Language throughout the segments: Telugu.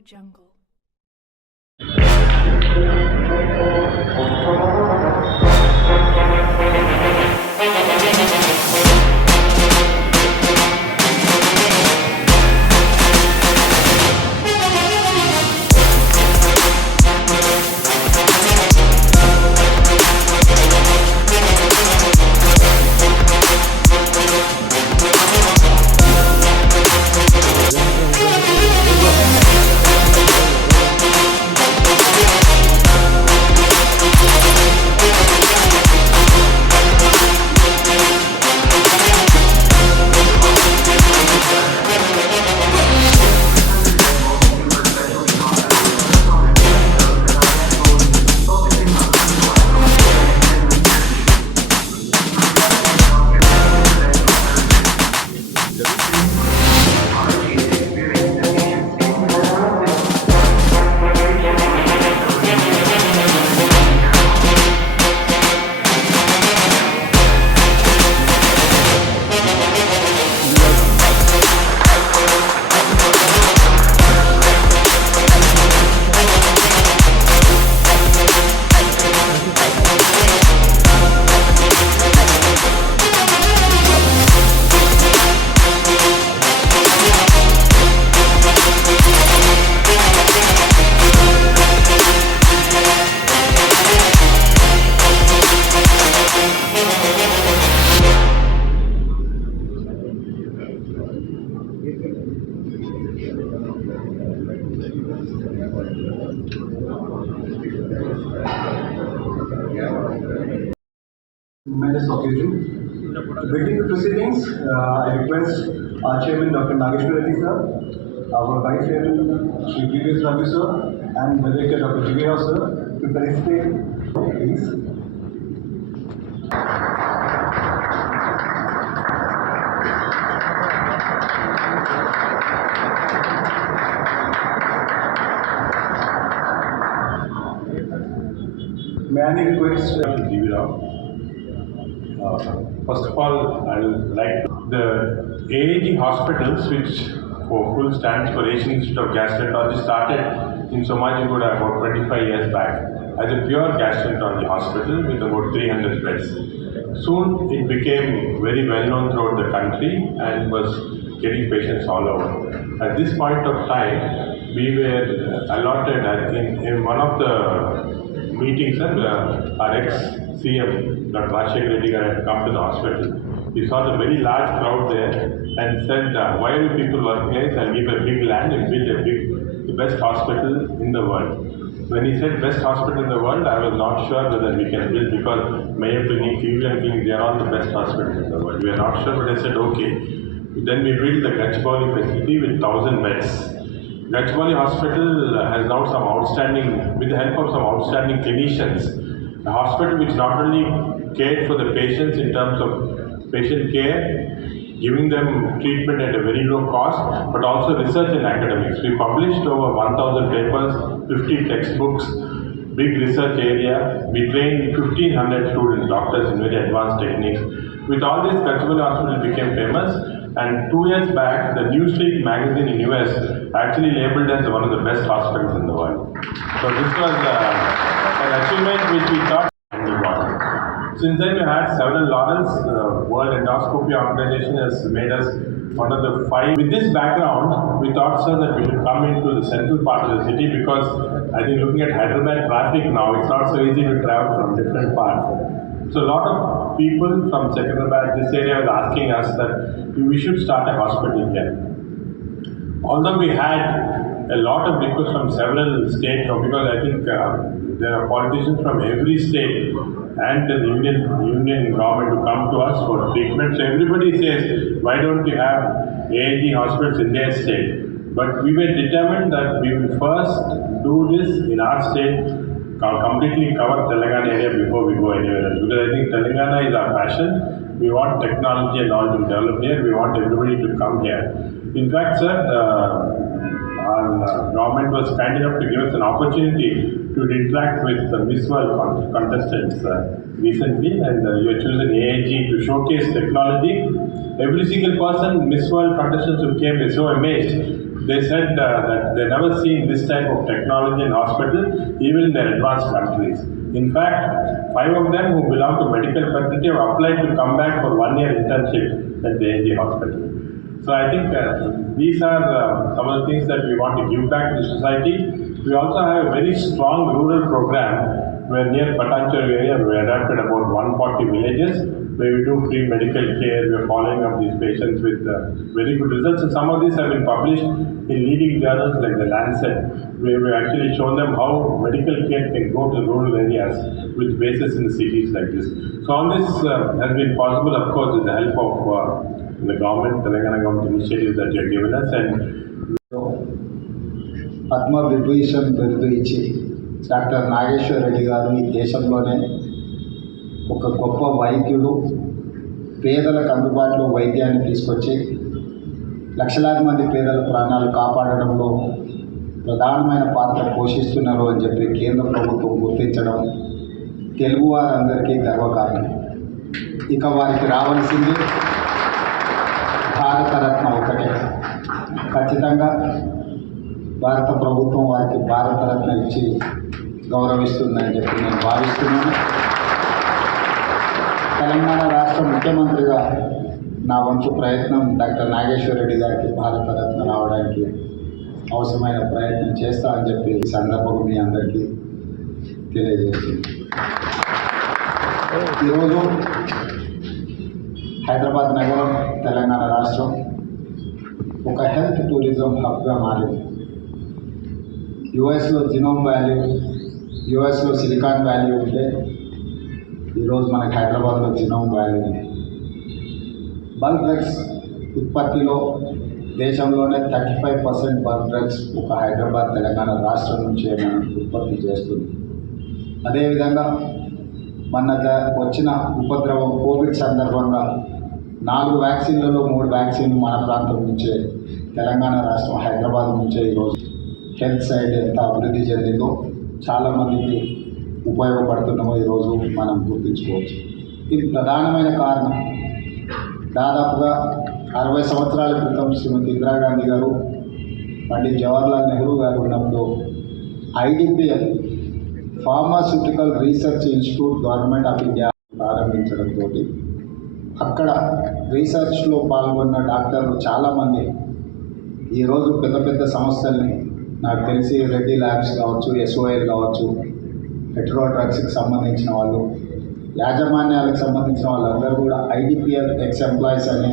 Jungle. Tremendous occasion. To begin the proceedings, I request our chairman, Dr. Nageshwar Reddy sir, our vice chairman, Shri P.V.S. Raju sir, and director Dr. Jivira sir to felicitate, please. May I request Jivira. First of all, I would like the AAG hospitals, which for full stands for Asian Institute of Gastroenterology, started in Somajigoda about 25 years back as a pure gastroenterology hospital with about 300 beds. Soon it became very well known throughout the country and was getting patients all over. At this point of time, we were allotted in one of the meetings, our ex-CM, Dr. Rajshekar Reddy had come to the hospital. He saw the very large crowd there and said, why do people work here? I'll give a big land and build the best hospital in the world. When he said best hospital in the world, I was not sure whether we can build because Mayo Clinic, Cleveland Clinic, they are all the best hospitals in the world. We are not sure, but I said, okay. Then we built the Gachibowli facility with 1,000 beds. Gachibowli Hospital has now with the help of some outstanding clinicians, a hospital which not only cared for the patients in terms of patient care, giving them treatment at a very low cost, but also research and academics. We published over 1,000 papers, 50 textbooks, big research area. We trained 1,500 students, doctors in very advanced techniques. With all this, Gachibowli Hospital became famous. And 2 years back, the Newsweek magazine in US actually labeled us one of the best hospitals in the world. So this was an achievement which we thought we got. Since then, we had several laurels. The World Endoscopy Organization has made us one of the 5. With this background, we thought, sir, that we should come into the central part of the city because I think looking at Hyderabad traffic now, it's not so easy to travel from different parts. So a lot of people from Secunderabad, this area, was asking us that we should start a hospital here. Although we had a lot of requests from several states, because I think there are politicians from every state and the union government to come to us for treatment. So everybody says, why don't you have AAG hospitals in their state? But we were determined that we will first do this in our state, completely cover Telangana area before we go anywhere else. Because I think Telangana is our passion. We want technology and all to develop here. We want everybody to come here. In fact, sir, our government was kind enough to give us an opportunity to interact with the Miss World contestants recently, and you have chosen AAG to showcase technology. Every single person, Miss World contestants who came, were so amazed. they said that they never seen this type of technology in hospital, even in their advanced countries. In fact, 5 of them who belong to medical fraternity have applied to come back for 1 year internship at the AG hospital. So I think these are some of the things that we want to give back to the society. We also have a very strong rural program where near Patanchar area we adapted about 140 villages where we do free medical care. We are following up these patients with very good results, and some of these have been published in leading journals like the Lancet, where we actually shown them how medical care can go to rural areas with bases in the cities like this. So all this has been possible, of course, with the help of the government, Telangana government initiatives that you have given us. And Padma Vibhushan బిరుదు ఇచ్చి డాక్టర్ నాగేశ్వర రెడ్డి గారు ఈ దేశంలోనే ఒక గొప్ప వైద్యుడు, పేదలకు అందుబాటులో వైద్యాన్ని తీసుకొచ్చి లక్షలాది మంది పేదల ప్రాణాలు కాపాడడంలో ప్రధానమైన పాత్ర పోషిస్తున్నారు అని చెప్పి కేంద్ర ప్రభుత్వం గుర్తించడం తెలుగువారందరికీ గర్వకారణం. ఇక వారికి రావాల్సింది భారతరత్న ఒకటే. ఖచ్చితంగా భారత ప్రభుత్వం వారికి భారతరత్న ఇచ్చి గౌరవిస్తుందని చెప్పి నేను భావిస్తున్నాను. తెలంగాణ రాష్ట్ర ముఖ్యమంత్రిగా నా వంతు ప్రయత్నం డాక్టర్ నాగేశ్వర రెడ్డి గారికి భారతరత్న రావడానికి అవసరమైన ప్రయత్నం చేస్తా అని చెప్పి ఈ సందర్భంగా మీ అందరికీ తెలియజేస్తుంది. ఈరోజు హైదరాబాద్ నగరం, తెలంగాణ రాష్ట్రం ఒక హెల్త్ టూరిజం హబ్గా మారింది. యుఎస్లో జినోమ్ వ్యాలీ, యుఎస్లో సిలికాన్ వ్యాలీ ఉంటే ఈరోజు మనకి హైదరాబాద్లో జినోమ్ వ్యాలీ ఉంది. బల్క్ డ్రగ్స్ ఉత్పత్తిలో దేశంలోనే 35% బల్క్ డ్రగ్స్ ఒక హైదరాబాద్, తెలంగాణ రాష్ట్రం నుంచే మనం ఉత్పత్తి చేస్తుంది. అదేవిధంగా మన వచ్చిన ఉపద్రవం కోవిడ్ సందర్భంగా 4 వ్యాక్సిన్లలో 3 వ్యాక్సిన్లు మన ప్రాంతం నుంచే, తెలంగాణ రాష్ట్రం హైదరాబాద్ నుంచే ఈరోజు హెల్త్ సైడ్ ఎంత అభివృద్ధి చెందిందో, చాలామందికి ఉపయోగపడుతున్నామో ఈరోజు మనం గుర్తించుకోవచ్చు. ఇది ప్రధానమైన కారణం. దాదాపుగా 60 సంవత్సరాల క్రితం శ్రీమతి ఇందిరాగాంధీ గారు, పండిత్ జవహర్లాల్ నెహ్రూ గారు ఉన్నప్పుడు IDPL pharmaceutical research institute government of India ప్రారంభించడంతో అక్కడ రీసెర్చ్లో పాల్గొన్న డాక్టర్లు చాలామంది ఈరోజు పెద్ద పెద్ద సంస్థల్ని, నాకు తెలిసి రెడ్డి ల్యాబ్స్ కావచ్చు, ఎస్ఓఎల్ కావచ్చు, హెట్రో డ్రగ్స్కి సంబంధించిన వాళ్ళు, యాజమాన్యాలకు సంబంధించిన వాళ్ళందరూ కూడా ఐడిపిఎల్ ఎక్స్ ఎంప్లాయీస్ అని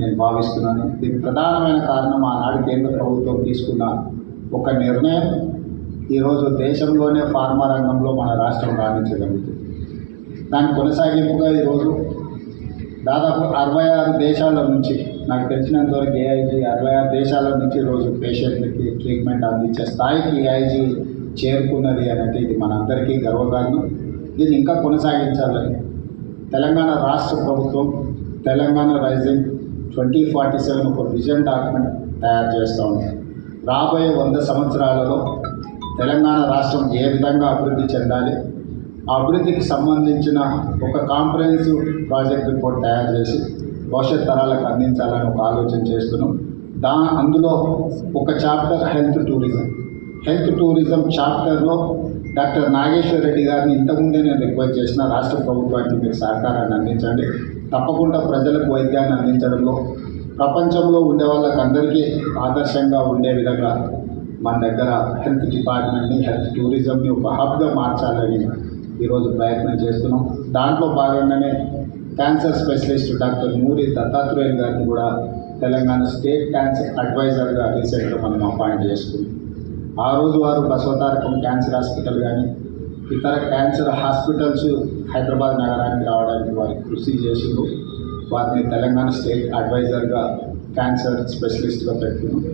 నేను భావిస్తున్నాను. దీనికి ప్రధానమైన కారణం ఆనాడు కేంద్ర ప్రభుత్వం తీసుకున్న ఒక నిర్ణయం ఈరోజు దేశంలోనే ఫార్మా రంగంలో మన రాష్ట్రం రాణించగలుగుతుంది. దాని కొనసాగింపుగా ఈరోజు దాదాపు 66 దేశాల నుంచి, నాకు తెలిసినంతవరకు ఏఐజీ 66 దేశాల నుంచి ఈరోజు పేషెంట్లకి ట్రీట్మెంట్ అందించే స్థాయికి ఏఐజీ చేరుకున్నది అంటే ఇది మనందరికీ గర్వకారణం. దీన్ని ఇంకా కొనసాగించాలని తెలంగాణ రాష్ట్ర ప్రభుత్వం తెలంగాణ రైజింగ్ 2047 ఒక విజన్ డాక్యుమెంట్ తయారు చేస్తూ ఉంది. రాబోయే 100 సంవత్సరాలలో తెలంగాణ రాష్ట్రం ఏ విధంగా అభివృద్ధి చెందాలి, ఆ అభివృద్ధికి సంబంధించిన ఒక కాంప్రహెన్సివ్ ప్రాజెక్ట్ రిపోర్ట్ తయారు చేసి భవిష్యత్ తరాలకు అందించాలని ఒక ఆలోచన చేస్తున్నాం. అందులో ఒక చాప్టర్ హెల్త్ టూరిజం చాప్టర్లో డాక్టర్ నాగేశ్వర రెడ్డి గారిని ఇంతకుముందే నేను రిక్వెస్ట్ చేసిన రాష్ట్ర ప్రభుత్వానికి మీరు సహకారాన్ని అందించండి. తప్పకుండా ప్రజలకు వైద్యాన్ని అందించడంలో ప్రపంచంలో ఉండే వాళ్ళకి అందరికీ ఆదర్శంగా ఉండే విధంగా మన దగ్గర హెల్త్ డిపార్ట్మెంట్ని, హెల్త్ టూరిజంని ఒక హబ్గా మార్చాలని ఈరోజు ప్రయత్నం చేస్తున్నాం. దాంట్లో భాగంగానే క్యాన్సర్ స్పెషలిస్ట్ డాక్టర్ నూరి దత్తాత్రేయ గారిని కూడా తెలంగాణ స్టేట్ క్యాన్సర్ అడ్వైజర్గా రీసెంట్గా మనం అపాయింట్ చేసుకున్నాం. ఆ రోజు వారు బసవతారకం క్యాన్సర్ హాస్పిటల్ కానీ ఇతర క్యాన్సర్ హాస్పిటల్స్ హైదరాబాద్ నగరానికి రావడానికి వారికి కృషి చేసిండ్రు. వారిని తెలంగాణ స్టేట్ అడ్వైజర్గా క్యాన్సర్ స్పెషలిస్ట్గా పెట్టుకున్నాం.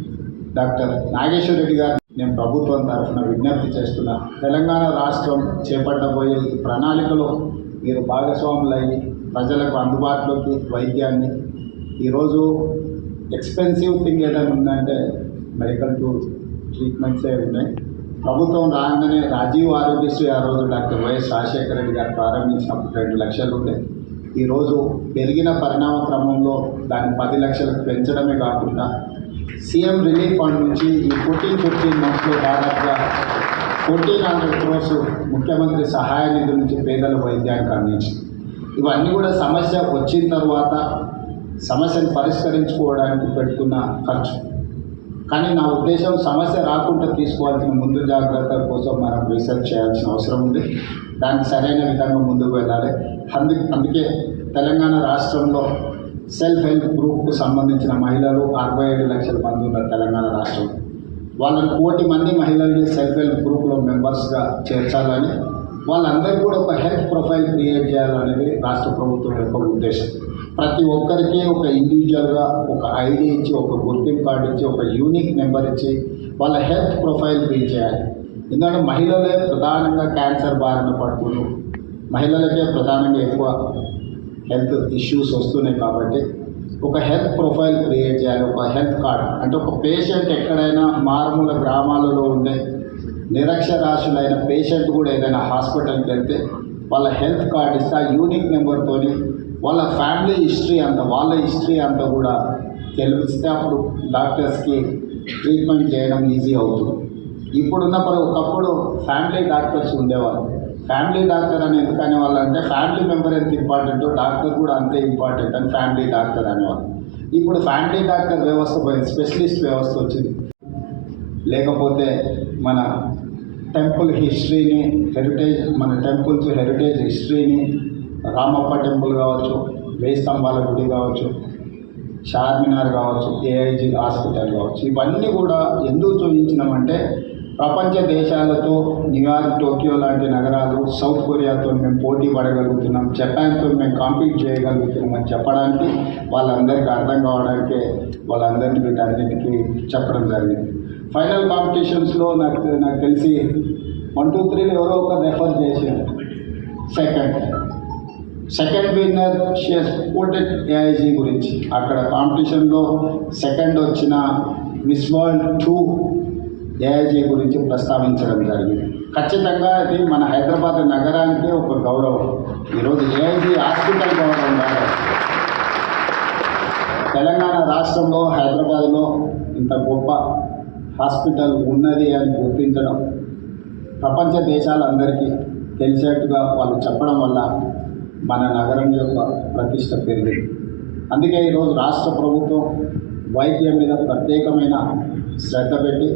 డాక్టర్ నాగేశ్వర రెడ్డి గారు నేను ప్రభుత్వం తరఫున విజ్ఞప్తి చేస్తున్నా, తెలంగాణ రాష్ట్రం చేపట్టబోయే ప్రణాళికలో మీరు భాగస్వాములయ్యి ప్రజలకు అందుబాటులోకి వైద్యాన్ని, ఈరోజు ఎక్స్పెన్సివ్ థింగ్ ఏదైనా ఉందంటే మెడికల్ ట్రీట్మెంట్సే ఉన్నాయి. ప్రభుత్వం రాగానే రాజీవ్ ఆరోగ్యశ్రీ ఆ రోజు డాక్టర్ వైఎస్ రాజశేఖర రెడ్డి గారు ప్రారంభించినప్పుడు 2 లక్షలు ఉండే. ఈరోజు పెరిగిన పరిణామ క్రమంలో దాన్ని 10 లక్షలకు పెంచడమే కాకుండా సీఎం రిలీఫ్ ఫండ్ నుంచి ఈ 14-15 మంత్స్లో దాదాపుగా 1,400 crores ముఖ్యమంత్రి సహాయ నిధి నుంచి పేదల వైద్యానికి అందించింది. ఇవన్నీ కూడా సమస్య వచ్చిన తర్వాత సమస్యను పరిష్కరించుకోవడానికి పెడుతున్న ఖర్చు. కానీ నా ఉద్దేశం సమస్య రాకుండా తీసుకోవాల్సిన ముందు జాగ్రత్తల కోసం మనం రీసెర్చ్ చేయాల్సిన అవసరం ఉంది. దానికి సరైన విధంగా ముందుకు వెళ్ళాలి. అందుకే తెలంగాణ రాష్ట్రంలో సెల్ఫ్ హెల్ప్ గ్రూప్కు సంబంధించిన మహిళలు 67 లక్షల మంది ఉన్నారు తెలంగాణ రాష్ట్రం. వాళ్ళని 1 కోటి మంది మహిళల్ని సెల్ఫ్ హెల్ప్ గ్రూప్లో మెంబర్స్గా చేర్చాలని, వాళ్ళందరికీ కూడా ఒక హెల్త్ ప్రొఫైల్ క్రియేట్ చేయాలనేది రాష్ట్ర ప్రభుత్వం యొక్క ఉద్దేశం. ప్రతి ఒక్కరికి ఒక ఇండివిజువల్గా ఒక ఐడి ఇచ్చి, ఒక గుర్తింపు కార్డు ఇచ్చి, ఒక యూనిక్ నెంబర్ ఇచ్చి వాళ్ళ హెల్త్ ప్రొఫైల్ బిల్డ్ చేయాలి. ఎందుకంటే మహిళలే ప్రధానంగా క్యాన్సర్ బారిన పడుతున్నారు, మహిళలకే ప్రధానంగా ఎక్కువ హెల్త్ ఇష్యూస్ వస్తున్నాయి. కాబట్టి ఒక హెల్త్ ప్రొఫైల్ క్రియేట్ చేయాలి. ఒక హెల్త్ కార్డ్ అంటే ఒక పేషెంట్ ఎక్కడైనా మారుమూల గ్రామాలలో ఉండే నిరక్షరాస్యులైన పేషెంట్ కూడా ఏదైనా హాస్పిటల్కి వెళ్తే వాళ్ళ హెల్త్ కార్డ్ ఇస్తే ఆ యూనిక్ నెంబర్తో వాళ్ళ ఫ్యామిలీ హిస్టరీ అంతా, వాళ్ళ హిస్టరీ అంతా కూడా తెలిపిస్తే అప్పుడు డాక్టర్స్కి ట్రీట్మెంట్ చేయడం ఈజీ అవుతుంది. ఇప్పుడున్న ఒకప్పుడు ఫ్యామిలీ డాక్టర్స్ ఉండేవాళ్ళు. ఫ్యామిలీ డాక్టర్ అని ఎందుకు అనేవాళ్ళు అంటే ఫ్యామిలీ మెంబర్ ఎంత ఇంపార్టెంటో డాక్టర్ కూడా అంతే ఇంపార్టెంట్ అని ఫ్యామిలీ డాక్టర్ అనేవాళ్ళు. ఇప్పుడు ఫ్యామిలీ డాక్టర్ వ్యవస్థ పోయింది, స్పెషలిస్ట్ వ్యవస్థ వచ్చింది. లేకపోతే మన టెంపుల్ హిస్టరీని, మన టెంపుల్స్ హెరిటేజ్ హిస్టరీని, రామప్ప టెంపుల్ కావచ్చు, 1000 స్తంభాల గుడి కావచ్చు, చార్మినార్ కావచ్చు, ఏఐజీ హాస్పిటల్ కావచ్చు, ఇవన్నీ కూడా ఎందుకు చూపించినామంటే ప్రపంచ దేశాలతో న్యూయార్క్, టోక్యో లాంటి నగరాలు, సౌత్ కొరియాతో మేము పోటీ పడగలుగుతున్నాం, జపాన్తో మేము కాంపీట్ చేయగలుగుతున్నాం అని చెప్పడానికి, వాళ్ళందరికీ అర్థం కావడానికే వాళ్ళందరినీ వీటన్నిటికీ చెప్పడం జరిగింది. ఫైనల్ కాంపిటీషన్స్లో నాకు తెలిసి 1, 2, 3 ఎవరో ఒకరు రెఫర్ చేశారు. సెకండ్ విన్నర్ షియస్ కోటెడ్ ఏఐజీ గురించి. అక్కడ కాంపిటీషన్లో సెకండ్ వచ్చిన మిస్ వరల్డ్ 2 ఏఐజీ గురించి ప్రస్తావించడం జరిగింది. ఖచ్చితంగా ఇది మన హైదరాబాద్ నగరానికి ఒక గౌరవం. ఈరోజు ఏఐజీ హాస్పిటల్ గౌరవం కాదు. తెలంగాణ రాష్ట్రంలో హైదరాబాద్లో ఇంత గొప్ప హాస్పిటల్ ఉన్నది అని గుర్తించడం, ప్రపంచ దేశాలందరికీ తెలిసేట్టుగా వాళ్ళు చెప్పడం వల్ల మన నగరం యొక్క ప్రతిష్ట పెరిగింది. అందుకే ఈరోజు రాష్ట్ర ప్రభుత్వం వైద్యం మీద ప్రత్యేకమైన శ్రద్ధ పెట్టి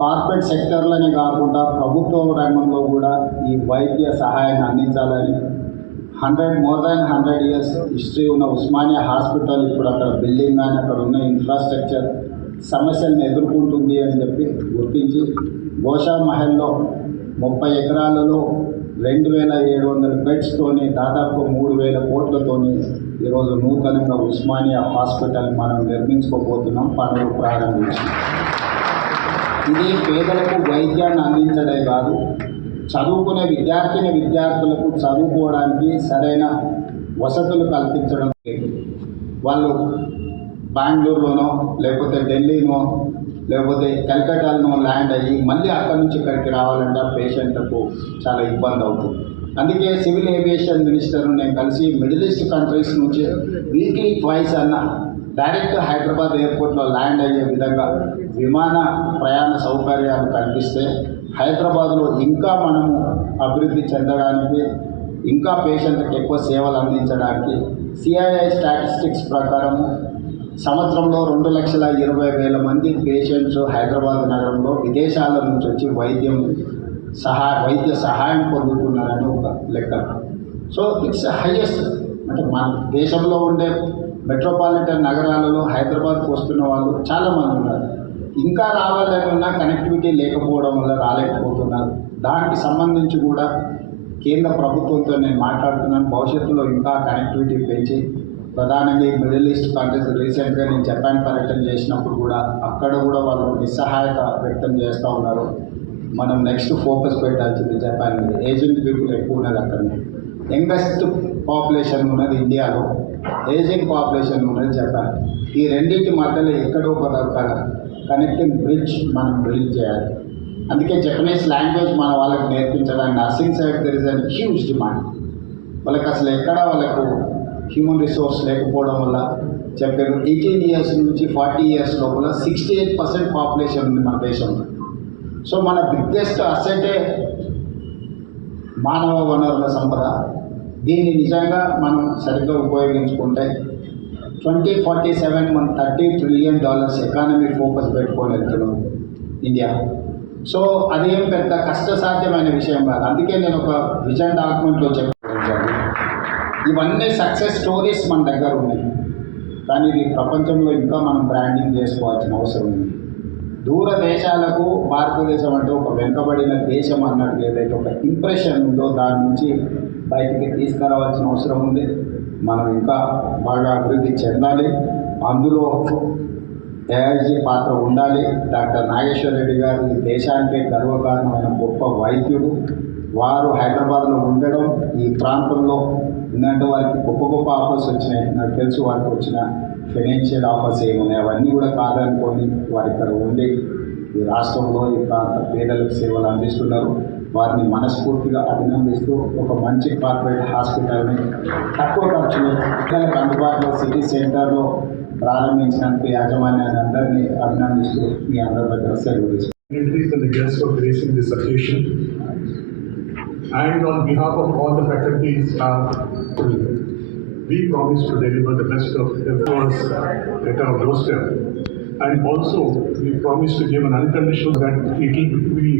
కార్పొరేట్ సెక్టర్లనే కాకుండా ప్రభుత్వ రంగంలో కూడా ఈ వైద్య సహాయాన్ని అందించాలని మోర్ దాన్ 100 years హిస్టరీ ఉన్న ఉస్మానియా హాస్పిటల్ ఇప్పుడు అక్కడ బిల్డింగ్ కానీ అక్కడ ఉన్న ఇన్ఫ్రాస్ట్రక్చర్ సమస్యలను ఎదుర్కొంటుంది అని చెప్పి గుర్తించి గోషా మహల్లో 30 ఎకరాలలో 2,700 బెడ్స్తోని దాదాపు 3,000 కోట్లతోని ఈరోజు నూతనంగా ఉస్మానియా హాస్పిటల్ మనం నిర్మించుకోబోతున్నాం, పనులు ప్రారంభించాం. ఇది పేదలకు వైద్యాన్ని అందించడే కాదు, చదువుకునే విద్యార్థులకు చదువుకోవడానికి సరైన వసతులు కల్పించడం. వాళ్ళు బెంగళూరులోనో లేకపోతే ఢిల్లీనో లేకపోతే కలకట్టాలో ల్యాండ్ అయ్యి మళ్ళీ అక్కడి నుంచి ఇక్కడికి రావాలంటే పేషెంట్లకు చాలా ఇబ్బంది అవుతుంది. అందుకే సివిల్ ఏవియేషన్ మినిస్టర్ను నేను కలిసి మిడిల్ ఈస్ట్ కంట్రీస్ నుంచి వీక్లీ ట్వైస్ అన్న డైరెక్ట్ హైదరాబాద్ ఎయిర్పోర్ట్లో ల్యాండ్ అయ్యే విధంగా విమాన ప్రయాణ సౌకర్యాలు కల్పిస్తే హైదరాబాద్లో ఇంకా మనము అభివృద్ధి చెందడానికి, ఇంకా పేషెంట్లకు ఎక్కువ సేవలు అందించడానికి సిఐఐ స్టాటిస్టిక్స్ ప్రకారం సంవత్సరంలో 2,20,000 మంది పేషెంట్స్ హైదరాబాద్ నగరంలో విదేశాల నుంచి వచ్చి వైద్య సహాయం పొందుతున్నారని ఒక లెక్క. So it's highest. అంటే మన దేశంలో ఉండే మెట్రోపాలిటన్ నగరాలలో హైదరాబాద్కు వస్తున్న వాళ్ళు చాలామంది ఉన్నారు. ఇంకా రావాలని ఉన్న కనెక్టివిటీ లేకపోవడం వల్ల రాలేకపోతున్నారు. దానికి సంబంధించి కూడా కేంద్ర ప్రభుత్వంతో నేను మాట్లాడుతున్నాను. భవిష్యత్తులో ఇంకా కనెక్టివిటీ పెంచి ప్రధానంగా మిడిల్ ఈస్ట్ కంట్రీస్, రీసెంట్గా నేను జపాన్ పర్యటన చేసినప్పుడు కూడా అక్కడ కూడా వాళ్ళు నిస్సహాయత వ్యక్తం చేస్తూ ఉన్నారు. మనం నెక్స్ట్ ఫోకస్ పెట్టాల్సింది జపాన్ మీద. ఏజింగ్ పీపుల్ ఎక్కువ ఉన్నది అక్కడ, యంగెస్ట్ పాపులేషన్ ఉన్నది ఇండియాలో, ఏజింగ్ పాపులేషన్ ఉన్నది జపాన్. ఈ రెండింటి మధ్యలో ఎక్కడో ఒక కనెక్టింగ్ బ్రిడ్జ్ మనం బిల్డ్ చేయాలి. అందుకే జపనీస్ లాంగ్వేజ్ మన వాళ్ళకి నేర్పించడానికి nursing side there is an huge demand. వాళ్ళకి అసలు ఎక్కడ వాళ్ళకు హ్యూమన్ రిసోర్స్ లేకపోవడం వల్ల చెప్పారు 18 ఇయర్స్ నుంచి 40 ఇయర్స్ లోపల 68% పాపులేషన్ ఉంది మన దేశంలో. సో మన బిగ్గెస్ట్ అసెటే మానవ వనరుల సంపద. దీన్ని నిజంగా మనం సరిగ్గా ఉపయోగించుకుంటే 2047 మనం $30 trillion ఎకానమీ ఫోకస్ పెట్టుకొని వెళ్తున్నాం ఇండియా. సో అదేం పెద్ద కష్టసాధ్యమైన విషయం కాదు. అందుకే నేను ఒక విజన్ డాక్యుమెంట్లో చెప్పడం జరిగింది. ఇవన్నీ సక్సెస్ స్టోరీస్ మన దగ్గర ఉన్నాయి, కానీ ఇది ప్రపంచంలో ఇంకా మనం బ్రాండింగ్ చేసుకోవాల్సిన అవసరం ఉంది. దూర దేశాలకు భారతదేశం అంటే ఒక వెనుకబడిన దేశం అన్నట్టు ఏదైతే ఒక ఇంప్రెషన్ ఉందో దాని నుంచి బయటికి తీసుకురావాల్సిన అవసరం ఉంది. మనం ఇంకా బాగా అభివృద్ధి చెందాలి. అందులో ఏఐజీ పాత్ర ఉండాలి. డాక్టర్ నాగేశ్వర రెడ్డి గారు ఈ దేశానికే గర్వకారణమైన గొప్ప వైద్యుడు. వారు హైదరాబాద్లో ఉండడం ఈ ప్రాంతంలో ఎందుకంటే వారికి గొప్ప గొప్ప ఆఫర్స్ వచ్చినాయి. నాకు తెలుసు వారికి వచ్చిన ఫైనాన్షియల్ ఆఫర్స్ ఏమున్నాయి, అవన్నీ కూడా కాదనుకొని వారు ఇక్కడ ఉండి ఈ రాష్ట్రంలో ఈ ప్రాంత పేదలకు సేవలు అందిస్తున్నారు. వారిని మనస్ఫూర్తిగా అభినందిస్తూ ఒక మంచి కార్పొరేట్ హాస్పిటల్ని తక్కువ ఖర్చులో పిల్లలకు అందుబాటులో సిటీ సెంటర్లో ప్రారంభించినందుకు యాజమాన్యాన్ని అందరినీ అభినందిస్తూ మీ అందరి దగ్గర సెలవు తీసుకుంటాను. Dignitaries and the guests for gracing this occasion, and on behalf of all the faculty staff, we promise to deliver the best of efforts at our doorstep, and also we promise to give an unconditional that it will be.